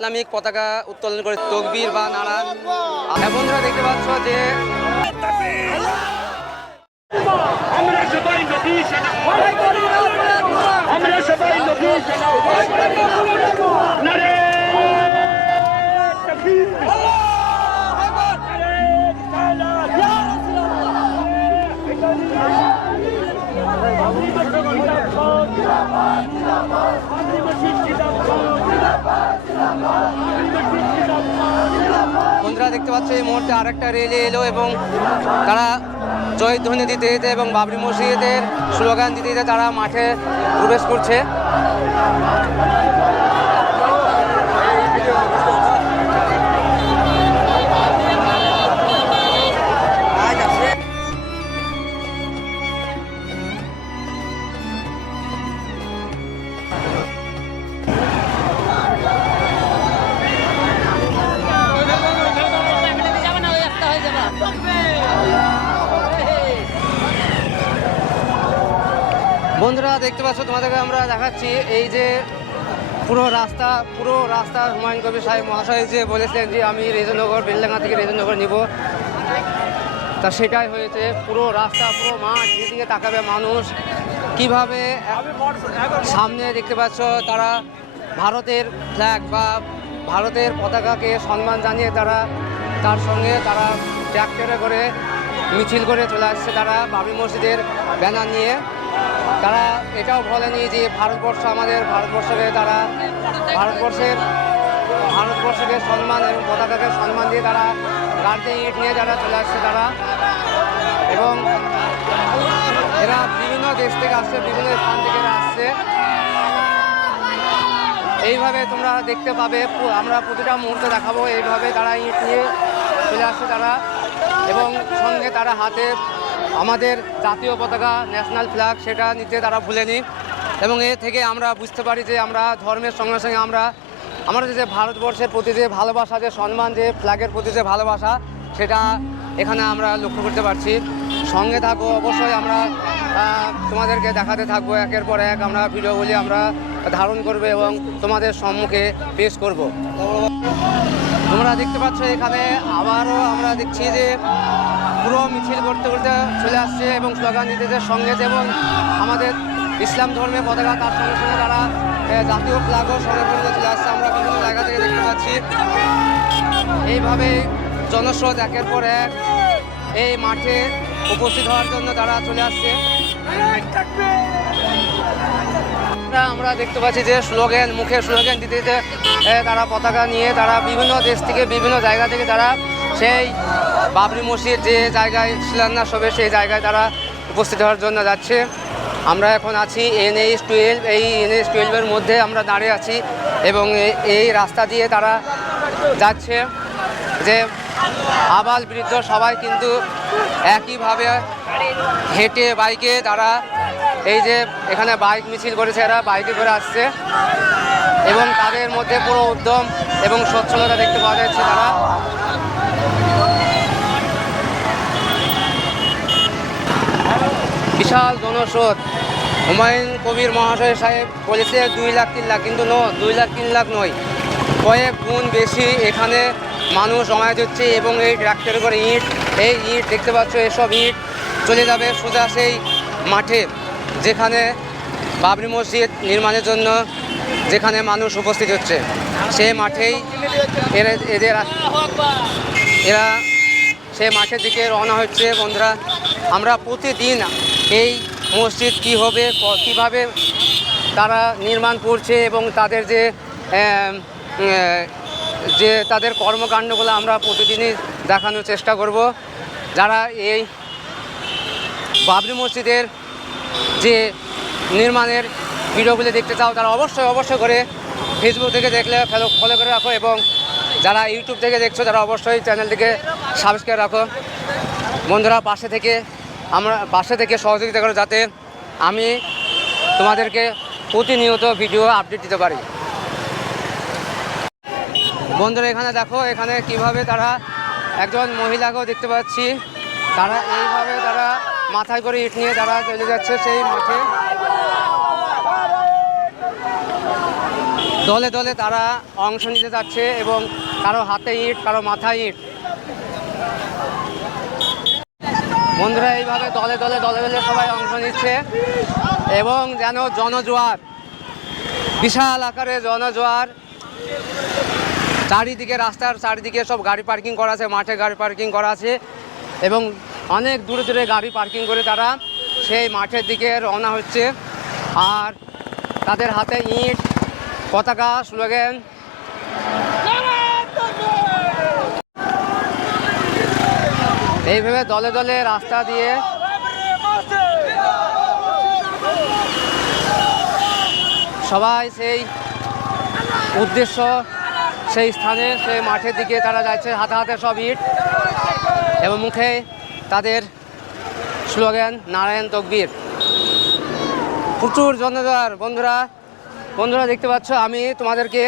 Islamic পতাকা উত্তোলন করে তকবির বা নারা আর বন্ধুরা দেখতে পাচ্ছ যে আমরা সবাই সেনা আমরা সবাই সেনা নারে। বন্ধুরা দেখতে পাচ্ছ, এই মুহূর্তে আরেকটা রেলি এলো এবং তারা জয়ধ্বনি দিতে দিতে এবং বাবরি মসজিদের স্লোগান দিতে দিতে তারা মাঠে প্রবেশ করছে। বন্ধুরা, দেখতে পাচ্ছ, তোমাদেরকে আমরা দেখাচ্ছি এই যে পুরো রাস্তা পুরো রাস্তা হুমায়ুন কবির সাহেব মহাশয় যে বলেছিলেন যে আমি রেজনগর, বেলডাঙ্গা থেকে রেজনগর নিব। তা সেটাই হয়েছে, পুরো রাস্তা, পুরো মাঠ যেদিকে তাকাবে মানুষ, কীভাবে সামনে দেখতে পাচ্ছ, তারা ভারতের ফ্ল্যাগ বা ভারতের পতাকাকে সম্মান জানিয়ে তারা, তার সঙ্গে তারা ট্র্যাক্টরে করে, মিছিল করে চলে আসছে তারা বাবরি মসজিদের ব্যানার নিয়ে। তারা এটাও বলেনি যে ভারতবর্ষ আমাদের ভারতবর্ষকে তারা ভারতবর্ষের ভারতবর্ষকে সম্মান এবং পতাকাকে সম্মান দিয়ে তারা গাড়িতে ইট নিয়ে যারা চলে আসছে তারা। এবং এরা বিভিন্ন দেশ থেকে আসছে, বিভিন্ন স্থান থেকে এরা আসছে। এইভাবে তোমরা দেখতে পাবে আমরা প্রতিটা মুহূর্তে দেখাবো এইভাবে তারা ইট নিয়ে চলে আসছে তারা। এবং সঙ্গে তারা হাতে আমাদের জাতীয় পতাকা ন্যাশনাল ফ্ল্যাগ সেটা নিতে তারা ভুলেনি এবং এ থেকে আমরা বুঝতে পারি যে আমরা ধর্মের সঙ্গে সঙ্গে আমরা, আমাদের যে ভারতবর্ষের প্রতি যে ভালোবাসা, যে সম্মান, যে ফ্ল্যাগের প্রতি যে ভালোবাসা, সেটা এখানে আমরা লক্ষ্য করতে পারছি। সঙ্গে থাকো, অবশ্যই আমরা তোমাদেরকে দেখাতে থাকব একের পর এক। আমরা ভিডিওগুলি আমরা ধারণ করবে এবং তোমাদের সম্মুখে পেশ করব। তোমরা দেখতে পাচ্ছ এখানে আবারও আমরা দেখছি যে পুরো মিছিল করতে করতে চলে আসছে এবং স্লোগান দিতেছে সঙ্গে এবং আমাদের ইসলাম ধর্মের পতাকা, তার সঙ্গে সঙ্গে তারা জাতীয় ফ্ল্যাগও সঙ্গে করে চলে আসছে। আমরা বিভিন্ন জায়গা থেকে দেখতে পাচ্ছি। এইভাবে জনস্রোত একের পর এক এই মাঠে উপস্থিত হওয়ার জন্য তারা চলে আসছে। আমরা- দেখতে পাচ্ছি যে স্লোগান, মুখে স্লোগান দিতে দিতে তারা পতাকা নিয়ে তারা বিভিন্ন দেশ থেকে, বিভিন্ন জায়গা থেকে তারা সেই বাবরি মসজিদ যে জায়গায় শিলান্যাস হবে সেই জায়গায় তারা উপস্থিত হওয়ার জন্য যাচ্ছে। আমরা এখন আছি এনএইচ টুয়েলভ, এই এনএইচ টুয়েলভের মধ্যে আমরা দাঁড়িয়ে আছি এবং এই রাস্তা দিয়ে তারা যাচ্ছে যে আবাল বৃদ্ধ সবাই কিন্তু একইভাবে হেঁটে বাইকে তারা এই যে এখানে বাইক মিছিল করেছে এরা, বাইকে করে আসছে। এবং তাদের মধ্যে পুরো উদ্যম এবং সচ্ছলতা দেখতে পাওয়া যাচ্ছে তারা। বিশাল জনস্রোত। হুমায়ুন কবির মহাশয় সাহেব বলেছে, দুই লাখ তিন লাখ, কিন্তু ন, দুই লাখ তিন লাখ নয়। কয়েক গুণ বেশি এখানে মানুষ জমায়েত হচ্ছে এবং এই ট্রাক্টরে করে ইট, এই ইট দেখতে পাচ্ছ, এসব ইট চলে যাবে সোজা সেই মাঠে, যেখানে বাবরি মসজিদ নির্মাণের জন্য যেখানে মানুষ উপস্থিত হচ্ছে। সেই মাঠেই এরা, এদের এরা সে মাঠের দিকে রওনা হচ্ছে। বন্ধুরা, আমরা প্রতিদিন এই মসজিদ কী হবে কীভাবে তারা নির্মাণ করছে এবং তাদের যে যে তাদের কর্মকাণ্ডগুলো আমরা প্রতিদিনই দেখানোর চেষ্টা করব। যারা এই বাবরি মসজিদের যে নির্মাণের ভিডিওগুলি দেখতে চাও, তারা অবশ্যই অবশ্যই করে ফেসবুক থেকে দেখলে, ফলো ফলো করে রাখো এবং যারা ইউটিউব থেকে দেখছ, তারা অবশ্যই চ্যানেলটিকে সাবস্ক্রাইব রাখো। বন্ধুরা, পাশে থেকে আমরা, পাশে থেকে সহযোগিতা করো যাতে আমি তোমাদেরকে প্রতিনিয়ত ভিডিও আপডেট দিতে পারি। বন্ধুরা, এখানে দেখো, এখানে কীভাবে তারা একজন মহিলাকেও দেখতে পাচ্ছি। তারা এইভাবে তারা মাথায় করে ইট নিয়ে তারা চলে যাচ্ছে সেই মাঠে। দলে দলে তারা অংশ নিতে যাচ্ছে এবং কারও হাতে ইট, কারও মাথায় ইট। বন্ধুরা, এইভাবে দলে দলে দলে দলে সবাই অংশ নিচ্ছে এবং যেন জনজোয়ার, বিশাল আকারে জনজোয়ার। চারিদিকে রাস্তার চারিদিকে সব গাড়ি পার্কিং করা আছে, মাঠে গাড়ি পার্কিং করা আছে এবং অনেক দূরে দূরে গাড়ি পার্কিং করে তারা সেই মাঠের দিকে রওনা হচ্ছে। আর তাদের হাতে ইট, পতাকা, স্লোগান। এইভাবে দলে দলে রাস্তা দিয়ে সবাই সেই উদ্দেশ্য, সেই স্থানে, সেই মাঠের দিকে তারা যাচ্ছে। হাতে হাতে সব ইট এবং মুখে তাদের স্লোগান, নারায়ণ তকবীর। প্রচুর জনদার বন্ধুরা বন্ধুরা দেখতে পাচ্ছ, আমি তোমাদেরকে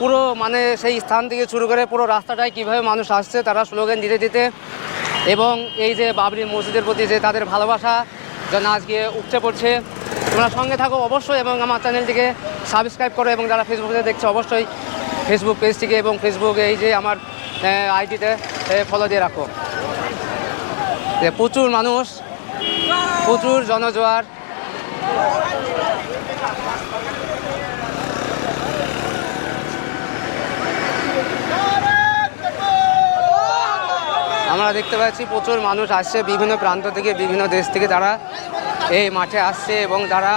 পুরো মানে সেই স্থান থেকে শুরু করে পুরো রাস্তাটায় কীভাবে মানুষ আসছে, তারা স্লোগান দিতে দিতে এবং এই যে বাবরি মসজিদের প্রতি যে তাদের ভালোবাসা যেন আজকে উঠতে পড়ছে। তোমরা সঙ্গে থাকো অবশ্যই এবং আমার চ্যানেলটিকে সাবস্ক্রাইব করো এবং যারা ফেসবুকে দেখছ অবশ্যই ফেসবুক পেজটিকে এবং ফেসবুকে এই যে আমার আইডিতে ফলো দিয়ে রাখো। প্রচুর মানুষ, প্রচুর জনজোয়ার। আমরা দেখতে পাচ্ছি প্রচুর মানুষ আসছে বিভিন্ন প্রান্ত থেকে, বিভিন্ন দেশ থেকে তারা এই মাঠে আসছে এবং তারা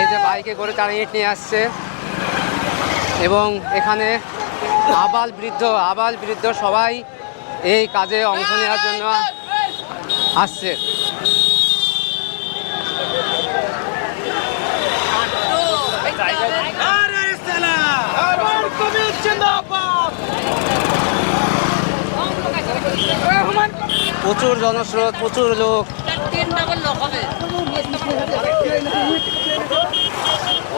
এই যে বাইকে করে তারা ইট নিয়ে আসছে। এবং এখানে আবাল বৃদ্ধ আবাল বৃদ্ধ সবাই এই কাজে অংশ নেওয়ার জন্য আসছে। প্রচুর জনস্রোত, প্রচুর লোক।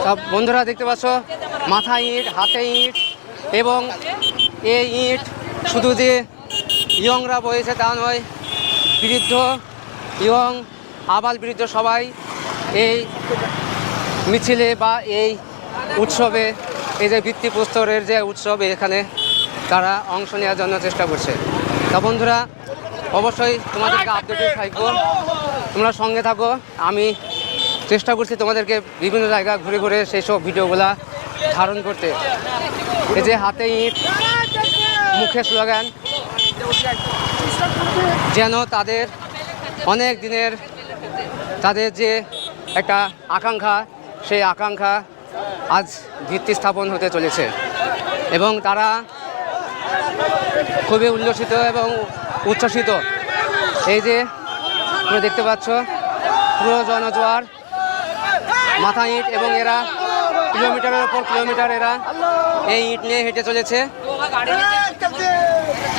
তা বন্ধুরা দেখতে পাচ্ছ, মাথায় ইট, হাতে ইট, এবং এই ইট শুধু যে ইয়ংরা বয়েছে তা নয় বৃদ্ধ ইয়ং, আবাল বৃদ্ধ সবাই এই মিছিলে বা এই উৎসবে, এই যে ভিত্তিপ্রস্তরের যে উৎসব এখানে তারা অংশ নেওয়ার জন্য চেষ্টা করছে। তা বন্ধুরা, অবশ্যই তোমাদেরকে আপডেটে থাকব। তোমরা সঙ্গে থাকো, আমি চেষ্টা করছি তোমাদেরকে বিভিন্ন জায়গা ঘুরে ঘুরে সেই সব ভিডিওগুলা ধারণ করতে। এই যে হাতে ইট, মুখে স্লোগান যেন তাদের অনেক দিনের তাদের যে একটা আকাঙ্ক্ষা সেই আকাঙ্ক্ষা আজ ভিত্তি স্থাপন হতে চলেছে। এবং তারা খুবই উল্লসিত এবং উচ্ছ্বসিত। এই যে তুমি দেখতে পাচ্ছ পুরো জনজোয়ার মাথা ইট এবং এরা কিলোমিটারের ওপর কিলোমিটার এরা এই ইট নিয়ে হেঁটে চলেছে।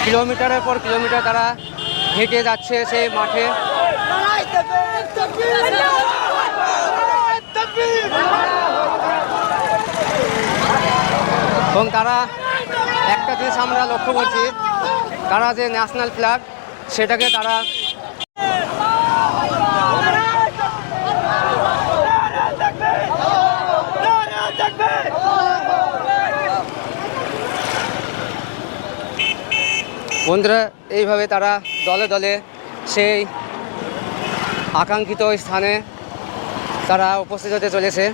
কিলোমিটারের পর কিলোমিটার তারা হেঁটে যাচ্ছে সেই মাঠে। এবং তারা একটা জিনিস আমরা লক্ষ্য করছি, তারা যে ন্যাশনাল ফ্ল্যাগ সেটাকে তারা বন্ধুরা এইভাবে তারা দলে দলে সেই আকাঙ্ক্ষিত স্থানে তারা উপস্থিত হতে চলেছে।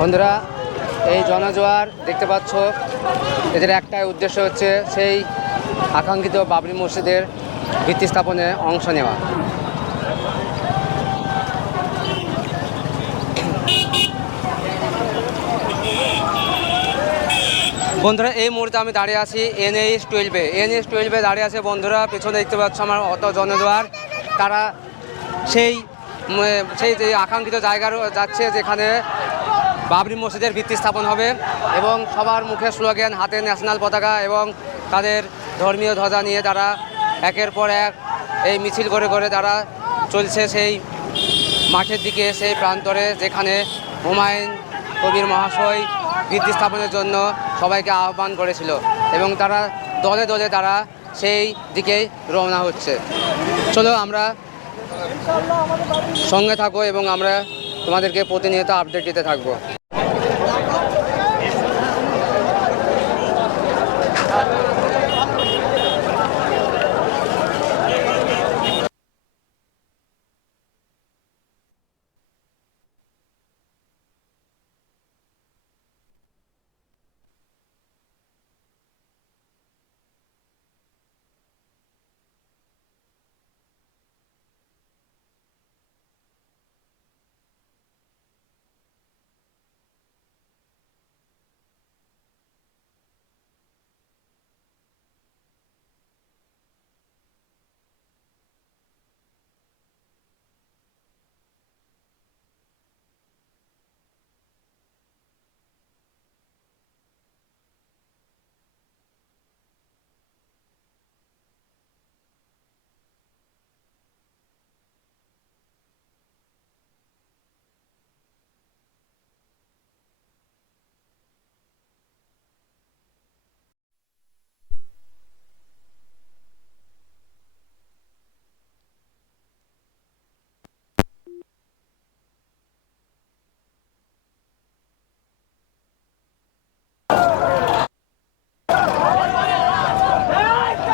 বন্ধুরা, এই জনজোয়ার দেখতে পাচ্ছ, এদের একটাই উদ্দেশ্য হচ্ছে সেই আকাঙ্ক্ষিত বাবরি মসজিদের ভিত্তি স্থাপনে অংশ নেওয়া। বন্ধুরা, এই মুহূর্তে আমি দাঁড়িয়ে আছি এনএইচ টুয়েলভে এন এনএইচ টুয়েলভে দাঁড়িয়ে আছে বন্ধুরা, পেছনে দেখতে পাচ্ছ আমার অত জনজোয়ার। তারা সেই সেই যে আকাঙ্ক্ষিত জায়গার যাচ্ছে যেখানে বাবরি মসজিদের ভিত্তি স্থাপন হবে এবং সবার মুখে স্লোগান, হাতে ন্যাশনাল পতাকা এবং তাদের ধর্মীয় ধ্বজা নিয়ে তারা একের পর এক এই মিছিল করে করে তারা চলছে সেই মাঠের দিকে, সেই প্রান্তরে যেখানে হুমায়ুন কবির মহাশয় ভিত্তি স্থাপনের জন্য সবাইকে আহ্বান করেছিল এবং তারা দলে দলে তারা সেই দিকেই রওনা হচ্ছে। চলো আমরা সঙ্গে থাকো এবং আমরা তোমাদেরকে প্রতিনিয়ত আপডেট দিতে থাকব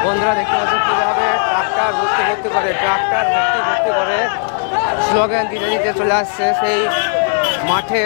বন্ধুরা দেখতে পাচ্ছ কীভাবে ট্রাক্টর ভর্তি ভর্তি করে ট্রাক্টর ভর্তি ভর্তি করে স্লোগান দিতে দিতে চলে আসছে সেই মাঠে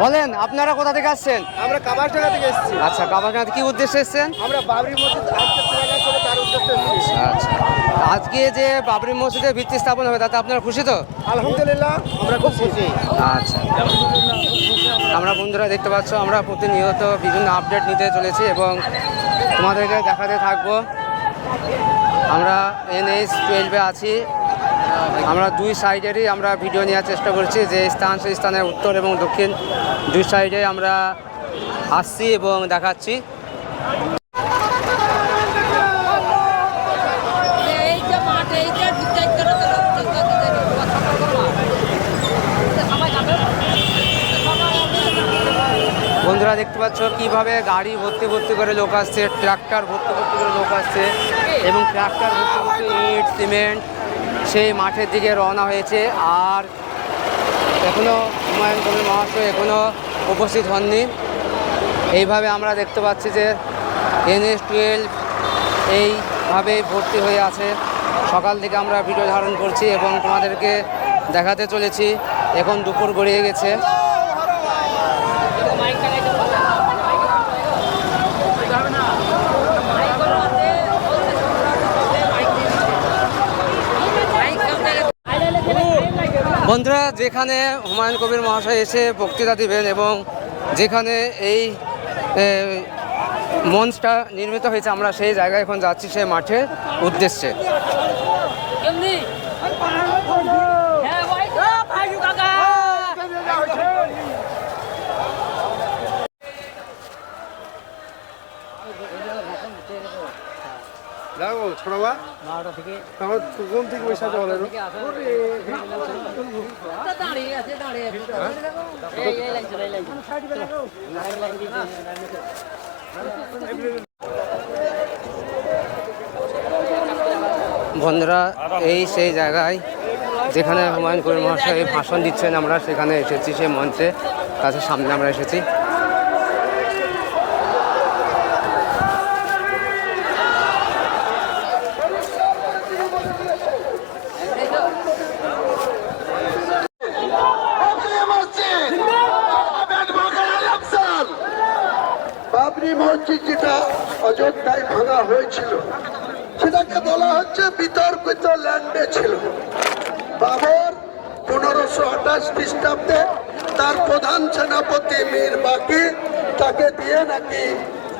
বলেন আপনারা কোথা থেকে আসছেন? আমরা কাবার জায়গা থেকে এসেছি। আচ্ছা কাবাখানাতে কি উদ্দেশ্যে এসছেন? আমরা বাবরি মসজিদ তার উদ্দেশ্যে এসেছি। আচ্ছা আজকে যে বাবরি মসজিদের ভিত্তি স্থাপন হবে তাতে আপনারা খুশি তো? আলহামদুলিল্লাহ আমরা খুব খুশি। আচ্ছা আমরা বন্ধুরা দেখতে পাচ্ছ আমরা প্রতিনিয়ত বিভিন্ন আপডেট নিতে চলেছি এবং তোমাদেরকে দেখাতে থাকব। আমরা এন এনএইচ টুয়েলভে আছি। আমরা দুই সাইডেরই আমরা ভিডিও নেওয়ার চেষ্টা করছি যে স্থান সেই স্থানের উত্তর এবং দক্ষিণ। দুই সাইডে আমরা আসছি এবং দেখাচ্ছি। বন্ধুরা দেখতে পাচ্ছ কীভাবে গাড়ি ভর্তি ভর্তি করে লোক আসছে, ট্রাক্টর ভর্তি ভর্তি করে লোক আসছে এবং ট্রাক্টর ভর্তি ভর্তি ইট, সিমেন্ট সেই মাঠের দিকে রওনা হয়েছে। আর এখনও হুমায়ুন কবির মহাশয় এখনও উপস্থিত হননি। এইভাবে আমরা দেখতে পাচ্ছি যে এনএস টুয়েলভ এইভাবে ভর্তি হয়ে আছে। সকাল থেকে আমরা ভিডিও ধারণ করছি এবং তোমাদেরকে দেখাতে চলেছি। এখন দুপুর গড়িয়ে গেছে। বন্ধুরা, যেখানে হুমায়ুন কবির মহাশয় এসে বক্তৃতা দিবেন এবং যেখানে এই মঞ্চটা নির্মিত হয়েছে, আমরা সেই জায়গায় এখন যাচ্ছি, সেই মাঠের উদ্দেশ্যে। ছোটবা বারোটা থেকে। দাঁড়িয়ে আছে দাঁড়িয়ে আছে। এই এই লাইন চলো এই লাইন বন্ধুরা এই সেই জায়গায় যেখানে হুমায়ুন কবির মহাশয় ভাষণ দিচ্ছেন আমরা সেখানে এসেছি সেই মঞ্চে। কাছে সামনে আমরা এসেছি বাবরি মসজিদ যেটা অযোধ্যায় ভাঙা হয়েছিল। সেটাকে বলা হচ্ছে বিতর্কিত ল্যান্ডে ছিল। বাবর পনেরোশো আঠাশ খ্রিস্টাব্দে তার প্রধান সেনাপতি মীর বাকি তাকে দিয়ে নাকি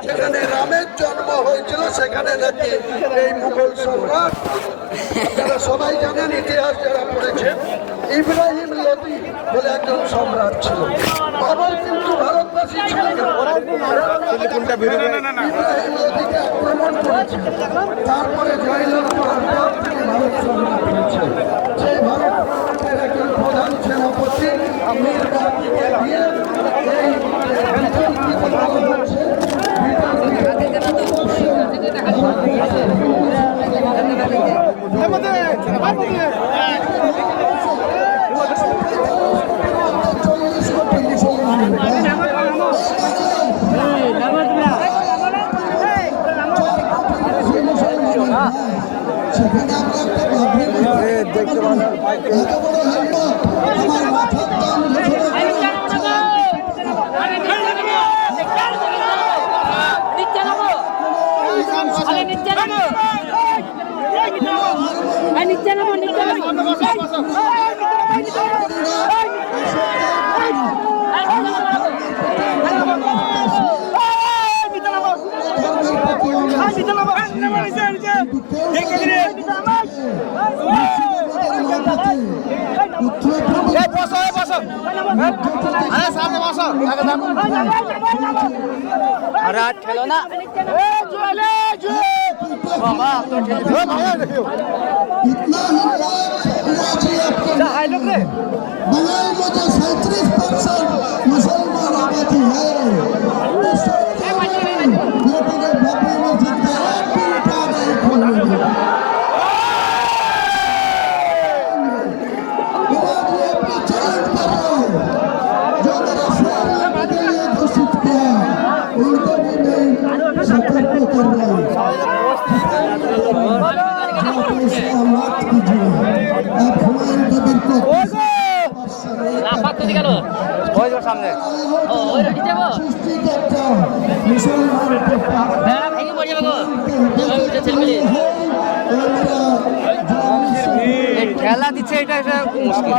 যেখানে রামের জন্ম হয়েছিল, সেখানে নাকি এই মুঘল সম্রাট। আপনারা সবাই জানেন ইতিহাস যারা পড়েছেন, ইব্রাহিম লোদি বলে একজন সম্রাট ছিল বাবর কিন্তু ভারতবাসী ছিলেন আক্রমণ করেছিল তারপরে জয়লাভ করার পর তিনি ভারত সম্রাট হয়েছে সেই ভারত একজন প্রধান সেনাপতি মীর বাকিকে দিয়ে এই বিতর্কিত বলা হচ্ছে চল্লিশ কোটি মুসলমান সেখানে আমরা একটা পাবলিক এত বড় আর আর ঠেলো না इतना हिम्मत हुआ जी आपके बंगाल में जो सैंतीस परसेंट मुसलमान आबादी है মিলে এই ঠেলা দিচ্ছে এটা এটা মুশকিল।